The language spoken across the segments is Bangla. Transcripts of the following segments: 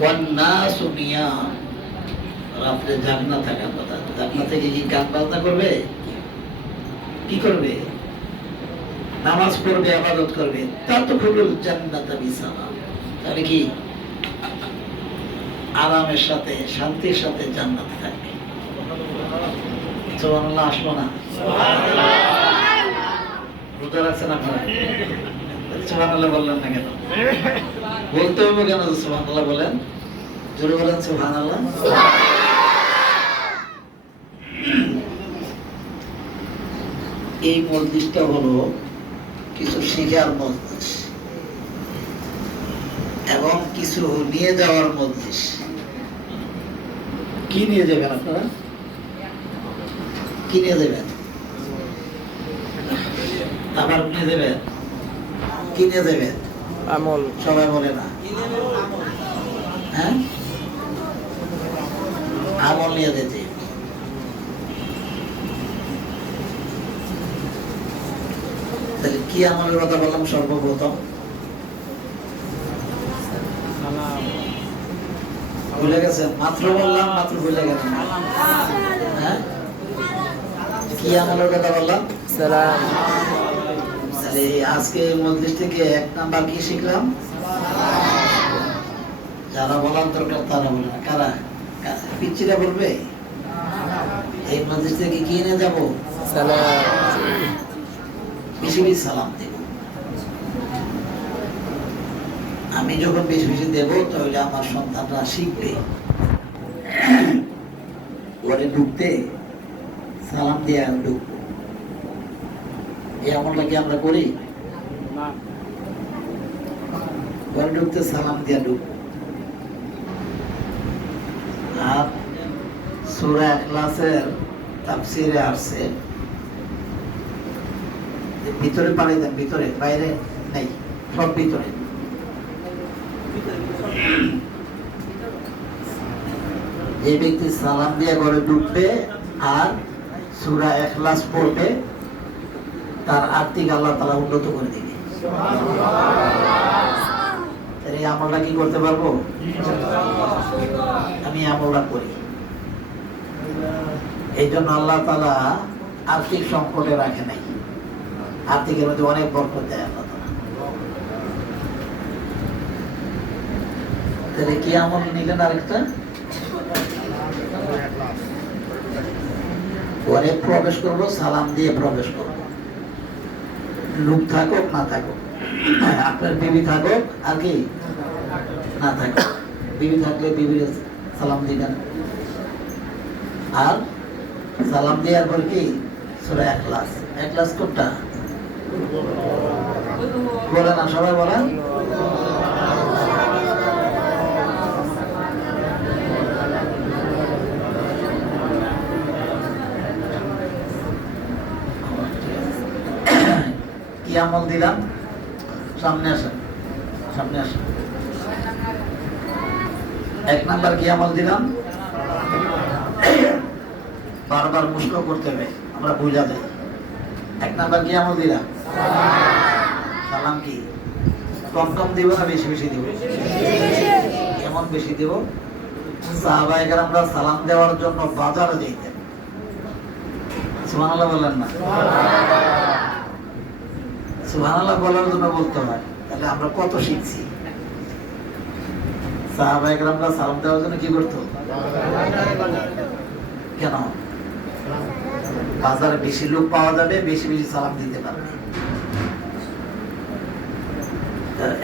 ওয়ান্নাসু নিয়াম, রাত্রে জাগনা থাকার কথা। জাগনা থেকে কি গান বাজনা করবে? কি করবে? নামাজ পড়বে, ইবাদত করবে। তাদখুলুল জান্নাতা বিসালাম, তাহলে কি আরামের সাথে শান্তির সাথে জান্নাতে থাকবে। সুবহানাল্লাহ আসলো না? রোজা রাখছেন আপনারা? সুবহানাল্লাহ বললেন না কেন? বলতে হবে কেন সুবহানাল্লাহ বলেন? জোরে বলেন সুবহানাল্লাহ। এই মজলিসটা হলো কিছু শিখার মজলিস এবং কিছু নিয়ে যাওয়ার মজলিস। কি নিয়ে যাবেন আপনারা? কি নিয়ে যাবেন? আবার নিয়ে যাবেন? কি নিয়ে যাবেন? আমল। সবাই বলে না। হ্যাঁ, আমল নিয়ে যেতে। তাহলে কি আমলের কথা বললাম সর্বপ্রথম? ভুলে গেছেন? মাত্র বললাম, মাত্র ভুলে গেলেন। হ্যাঁ, কি আমলের কথা বললাম? সালাম। তাহলে আজকে মজলিস থেকে 1 নাম্বার কি শিখলাম? যারা বলার দরকার তারা বলে না। কারা? পিচ্চিরা বলবে? এই মজলিস থেকে কি নিয়ে যাবো? সালাম। বেশি বেশি সালাম দেব। আমি যখন বেশি বেশি দেবো তাহলে আমার সন্তানরা শিখবে। ঘরে ঢুকতে সালাম দিয়ে ঢুকবো। এই আমলটা কি আমরা করি? ঘরে ঢুকতে সালাম দিয়ে ঢুকবো। আর সূরা ইখলাসের তাফসীরে আসছে ভিতরে পানি দেন, ভিতরে, বাইরে নেই, সব ভিতরে। যে ব্যক্তি সালাম দিয়ে ঘরে ঢুকবে আর সূরা ইখলাস পড়বে তার আর্থিক আল্লাহ তাআলা উন্নত করে দিবে। এই আমলটা কি করতে পারবো? আমি আমলটা করি। এই জন্য আল্লাহ তাআলা আর্থিক সংকটে রাখে নাই। আর্থিকের মধ্যে অনেক বরকত দেয় আল্লাহ তাআলা। তাহলে কি আমল নিলেন? আরেকটা, ঘরে প্রবেশ করবো, সালাম দিয়ে প্রবেশ করবো। লোক থাকুক না থাকুক, আপনার বিবি থাকুক আর কি না থাকুক, বিবি থাকলে বিবির সালাম দিবেন। আর সালাম দেওয়ার পর কি সূরা ইখলাস। ইখলাস কোনটা বলেন না? সবাই বলেন। কি আমল দিলাম? সামনে আসেন, সামনে আসেন। 1 নাম্বার কি আমল দিলাম? বারবার মুস্ক করতে হবে, আমরা বুঝা যাই। 1 নাম্বার কি আমল দিলাম? সালাম। কি কম কম দিব না বেশি বেশি দিব? কেমন বেশি দিব? সাহাবায়ে কেরামরা সালাম দেওয়ার জন্য বাজারে যেতেন। সুবহানাল্লাহ বলেন না? সুবহানাল্লাহ বলার জন্য বলতে হয়। তাহলে আমরা কত শিখছি। সাহাবায়ে কেরামরা সালাম দেওয়ার জন্য কি করতো? কেন? বাজারে বেশি লোক পাওয়া যাবে, বেশি বেশি সালাম দিতে পারবে।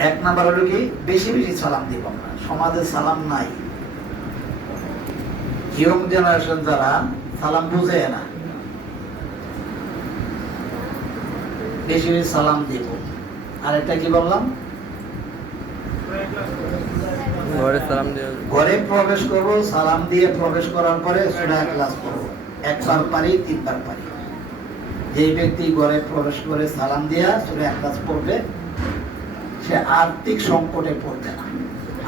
1 নাম্বার হলো কি বেশি বেশি সালাম দিব। আমরা সমাজে সালাম নাই। ইয়ং জেনারেশন যারা সালাম বুঝে না, বেশি বেশি সালাম দিব। আর এটা কি বললাম? ঘরে সালাম দিয়ে ঘরে প্রবেশ করব, সালাম দিয়ে প্রবেশ করার পরে সূরা ইখলাস পড়ব। 1 বার পারি, 3 বার পারি। যে ব্যক্তি ঘরে প্রবেশ করে সালাম দিয়া সূরা ইখলাস পড়বে সে আর্থিক সংকটে পড়বে না।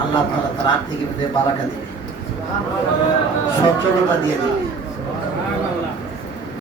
আল্লাহ তাআলা তার আর্থিকের মধ্যে বারাকা দিবে, সচ্ছলতা দিয়ে দিবে।